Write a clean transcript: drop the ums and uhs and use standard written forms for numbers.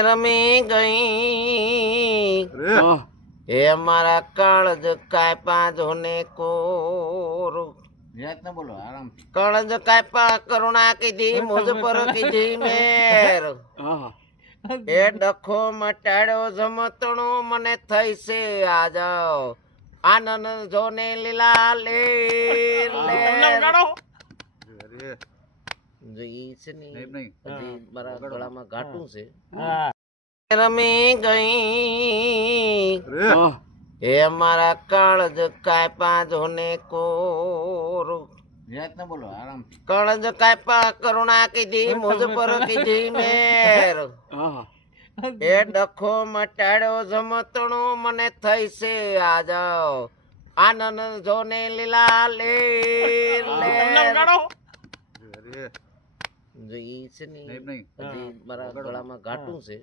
રમી ગઈ એ મારા કાળજ કાપ્યા જોને કોર બોલો આરામ કાળજ કાપ્યા કરુણા કીધી મુજ પર કીધી મેર એ ડખો મટાડ્યો જમતણો મને થઈ છે આજ આનંદ જોને લીલા લેર જોઈ છે ને હજી મારા ગળામાં ઘાટું છે રમી ગઈ એ મારા કાળજ કાપ્યા જોને કોર બોલો આરામ કાળજ કાપ્યા કરુણા કીધી મુજ પર કીધી મેર એ ડખો મટાડ્યો જમતણો મને થઈ છે આજ આનંદ જોને લીલા લેર જોઈ છે ને હજી મારા ગળામાં ઘાટું છે